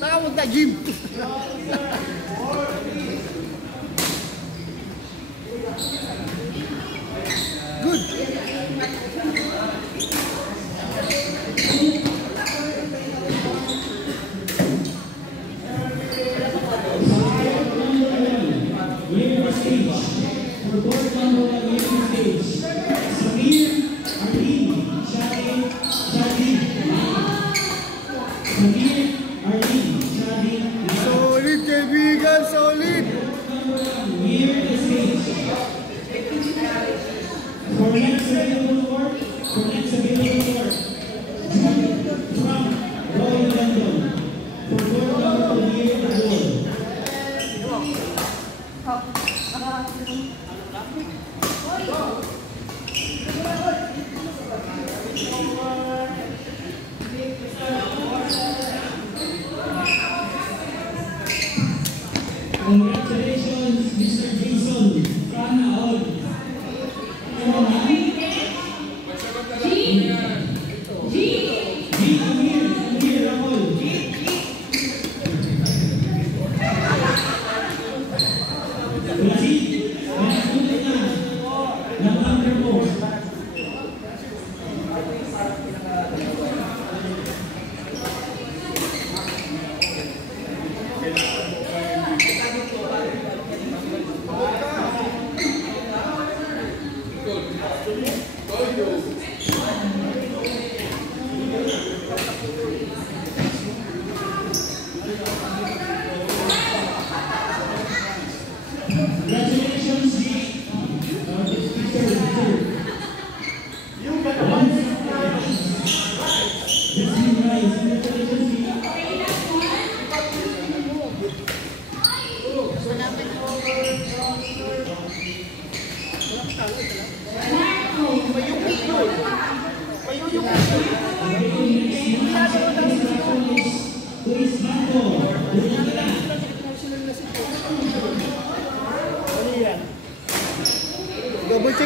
Tawag na gym. Good. Solid kaibigan, solid. Congratulations, Mr. Jason from Aod. Congratulations,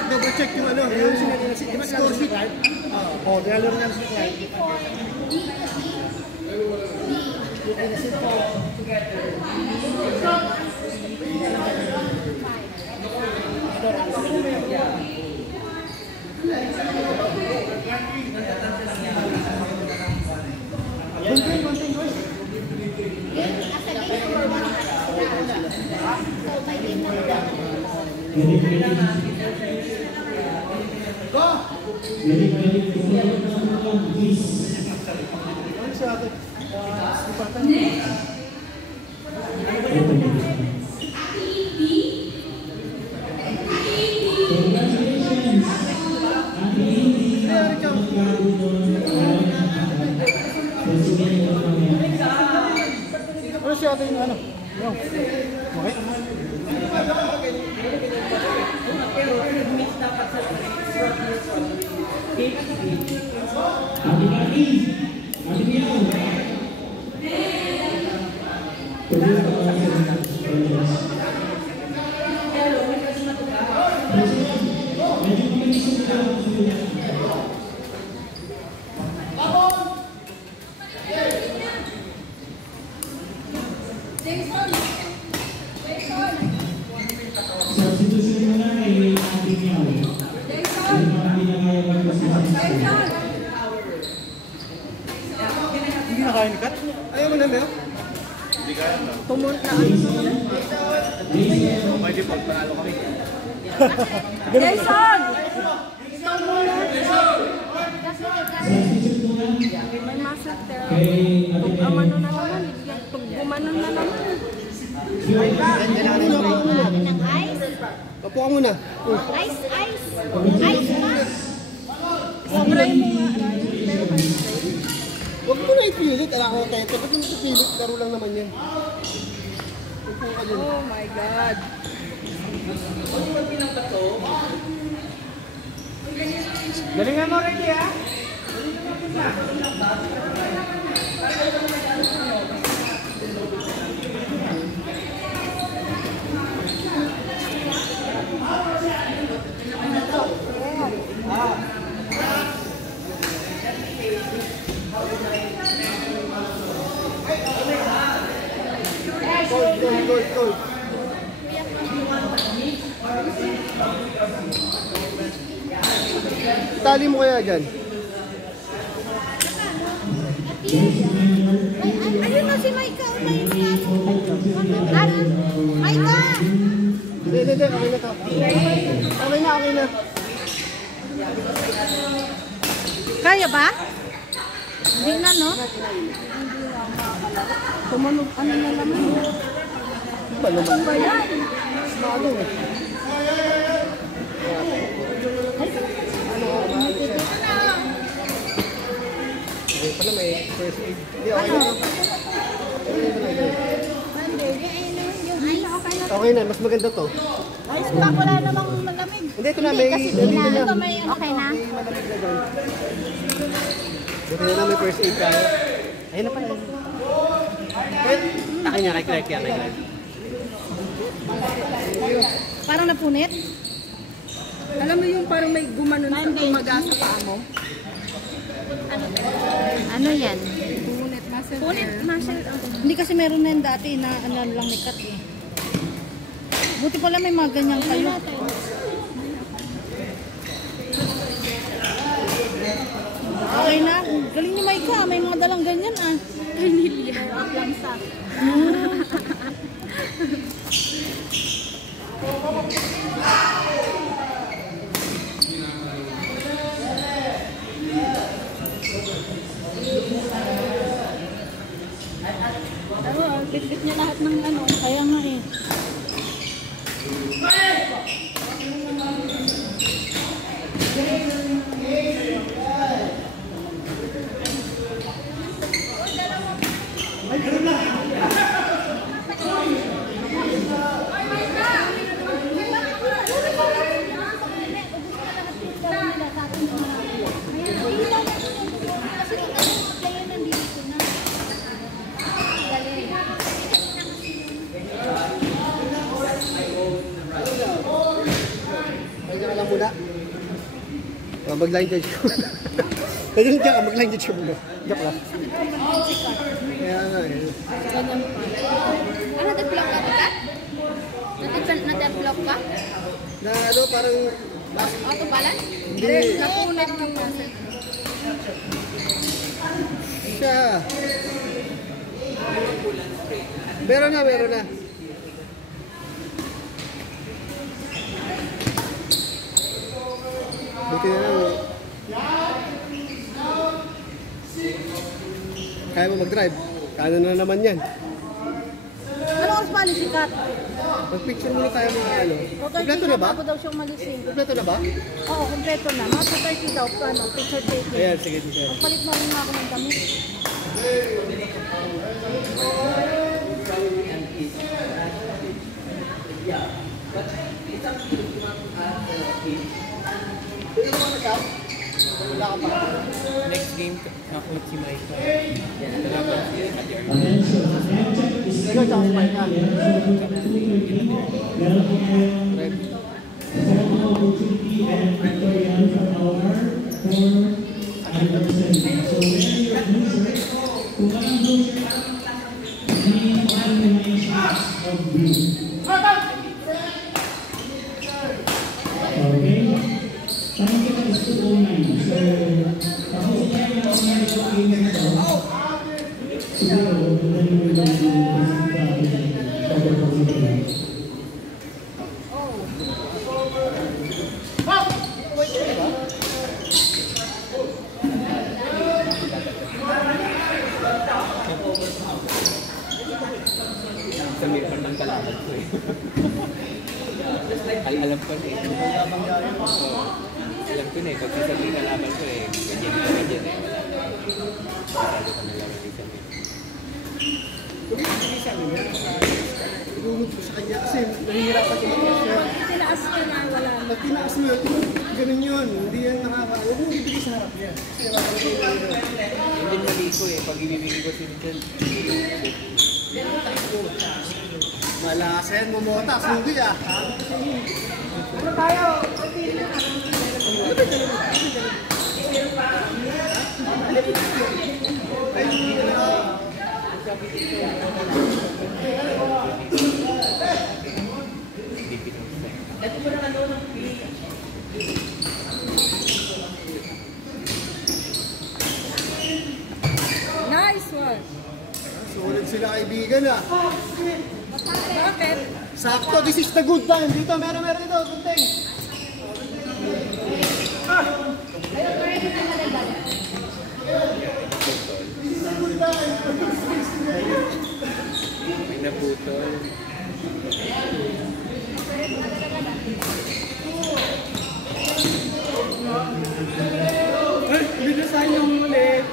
Double check yung ano, yung score sheet. Oh, nilalaro niya si Clyde. Ano siya ating ano? Substitution mo lang ay ating yaw. Hindi na kaya ni Kat? Ayaw mo na ba? Hindi kaya na. Tumunta na ano naman? May default, panalo kami. Jason! Substitute mo lang. May muscle there. Kung amano na naman, kung gumanon na naman. Ng ice? Opo ka muna. Ice, ice. Ice pa? Spray mo nga, Ryan. Pero may spray. Huwag mo na ipilit. Alam ko kayo. Ba't mo ipilit? Laro lang naman yan. Oh my God. Galingan mo, Ricky, ha? Gold. Tali mo kaya dyan? Ayun na si Maika. Maika! Hindi. Okay na to. Okay na. Kaya ba? Hindi na, no? Tumunog, ano na naman. Ano ba yan? Okay pala may first aid. Hindi, okay na. Okay na, mas maganda to. Ayos pa, wala namang malamig. Hindi, ito na, may dito na. Okay na. Malamig na doon. Buti na lang may first aid tayo. Ayun na pala. Takin niya, kay Clark yan. Parang napunit. Alam mo yung parang may gumanon sa tumaga sa paa mo? Ano yan? Punit muscle. Punit muscle. Hindi kasi meron na yun dati na ano lang may cut eh. Buti pala may mga ganyan kayo. Okay na. Galing ni Maika. May mga dalang ganyan ah. Kay Lilia. Lang sa. Bit-bit niya lahat ng ano. Kaya nga eh. Mag-line judge ko. Pwede ka, mag-line judge ko muna. Joke lang. Kaya nga eh. Ano, nag-block ka ba? Nag-block ka? Na ano, parang... Auto balance? Hindi. Napunit yung muscle. Siya. Meron na. Buti na lang. Kaya mo mag-drive. Kano na naman yan. Ano oras pa ni sikat? Mag-picture muna tayo mga ano. Kompleto na ba? Bago daw siyang malising. Kompleto na ba? Oo, kompleto na. Mga 2:30 daw. Ano, picture taking. Ayan, sige. Magpalit mo rin ako ng damit. Next game, nakulit si Maika. Attention, check is meron po kayo second opportunity and Victorian from our former anniversary. So when you're blue shirt, kung walang blue shirt, name all the 9 shots of blue. Okay? Time kita is 2:09. So, tapos niya yung mga game nito. Siguro, then we will do cover position. Sabi pa ng kalaban ko eh. Ay, alam ko na eh. Alam ko na eh. Pag sasabi kalaban ko eh. Ganyan eh. Masalo ka na lang ang isang eh. Inuhod ko sa kanya kasi nahihirapan ko siya. tinaas ko na, wala na. Pag tinaas mo, ganun yun. Hindi yan huwag mo ibigay sa harap niya. Hindi maliko eh. Pag ibibigay ko si Michelle. Malakas yan, mumota. Sugi ah. Nice one. Sulit sila kaibigan ah. Bakit? Sakto, this is the good time. Dito, meron dito. Tunteng. May naputol. Ay, binasahin yung ulit.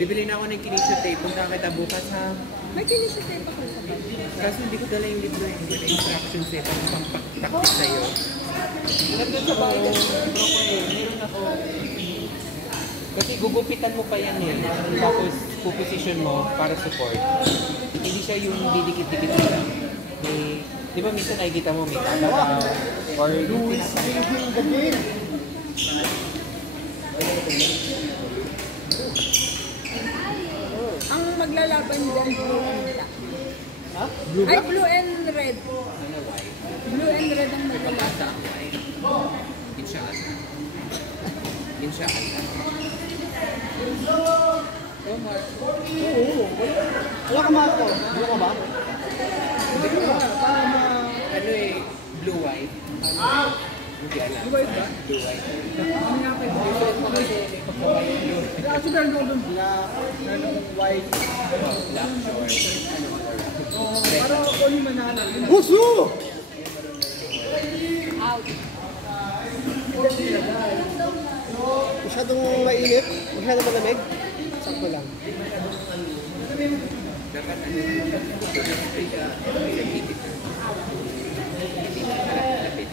Bibili na ako ng kinisyo tape. Punta kita bukas ha. May kinisitape ako sa bag. Kaso hindi ko dala yung libro yung instructions eh. Pang pampaktak sa'yo. Nandun sa bahay ka. Meron ako. Kasi gugupitan mo pa yan eh. Tapos puposition mo para support. Hindi siya yung didikit-dikit lang. May, di ba minsan nakikita mo may tatawa or Who is saving the game? Ang maglalaban dyan, blue and black. Ha? Ay, blue and red. ano white. Blue and red ang maglalaban. Inshallah. Omar. Oo. Wala ka mato. Wala ka ba? Ano eh, blue-white. Hindi alam. Blue-white ba? Blue-white. Actually, meron ko doon black, white. Black short. Para ako yung manalo. Puso! Out. Masyadong mainit, masyadong malamig. Sakto lang. Dapat ano, pinag-ibig. Hindi na malapit.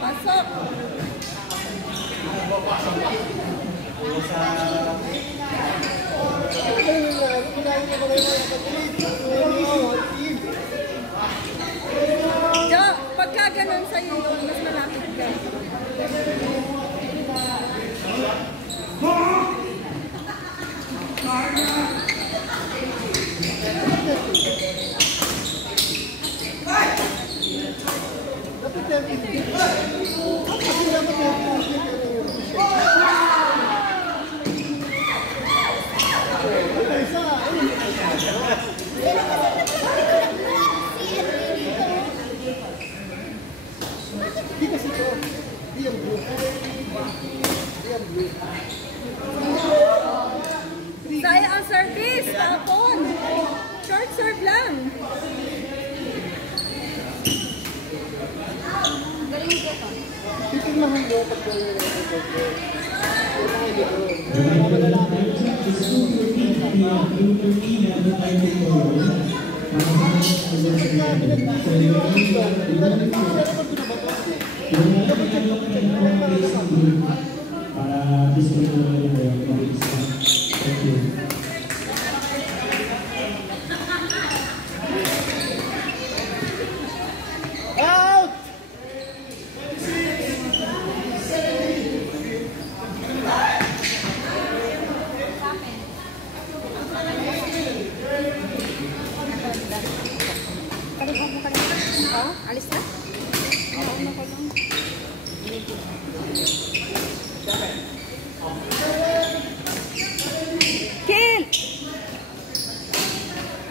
Pasok. Jo, pagka ganun sa'yo yun, mas malapit ka. Saya ang service, tapon. Short serve lang. Titignan mo pag gawin ng para distribuir thank you. Out! Alis na? Oo, na ko lang. Kill!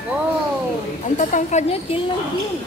Wow! Ang tatangkad niya, kill ng kill.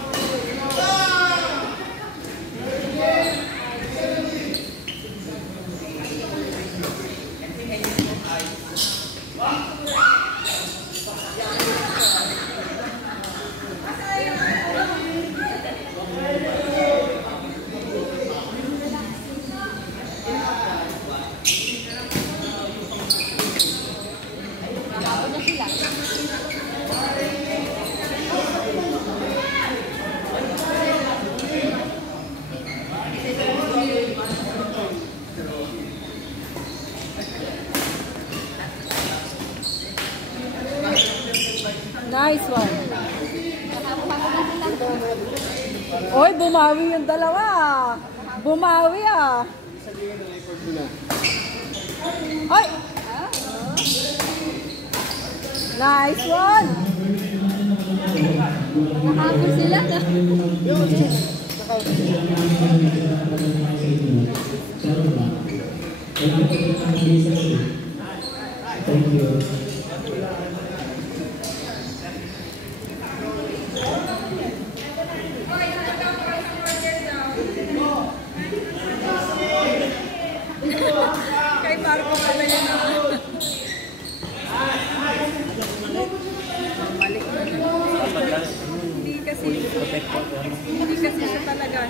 Nice one. Oy, bumawi yung dalawa. Bumawi ah. Oy! Nice one. Nakako sila na. Thank you. Kay Marco pala yun ah. Hindi kasi siya talaga.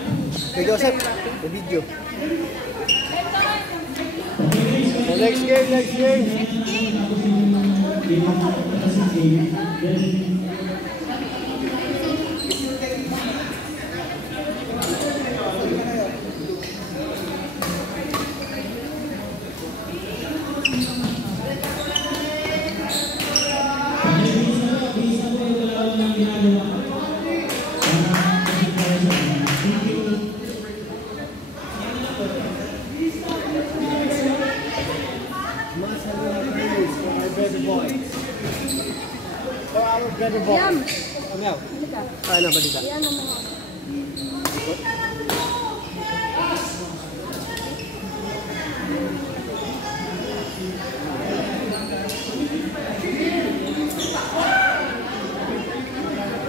Kay Joseph, the video. Next game, next game. Yam! Ano yan? Ano balita? Yan ang mga...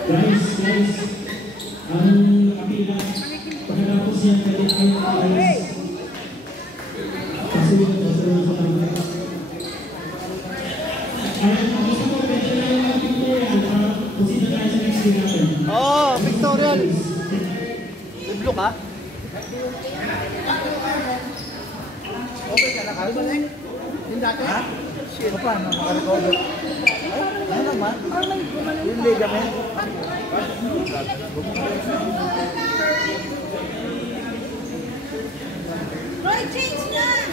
Guys, ang nakapila, pagkatapos yan, pwede kayo guys. Pasunod sa mga. Gusto ko, pwede na yung mga pictorial para kusina tayo sa next game natin. Oh, pictorial. Liblo ka? Okay ka na ka? Yung dati? Ha? Sino pa? Nakarecord. Ano naman? Yung ligament. Roy, change na!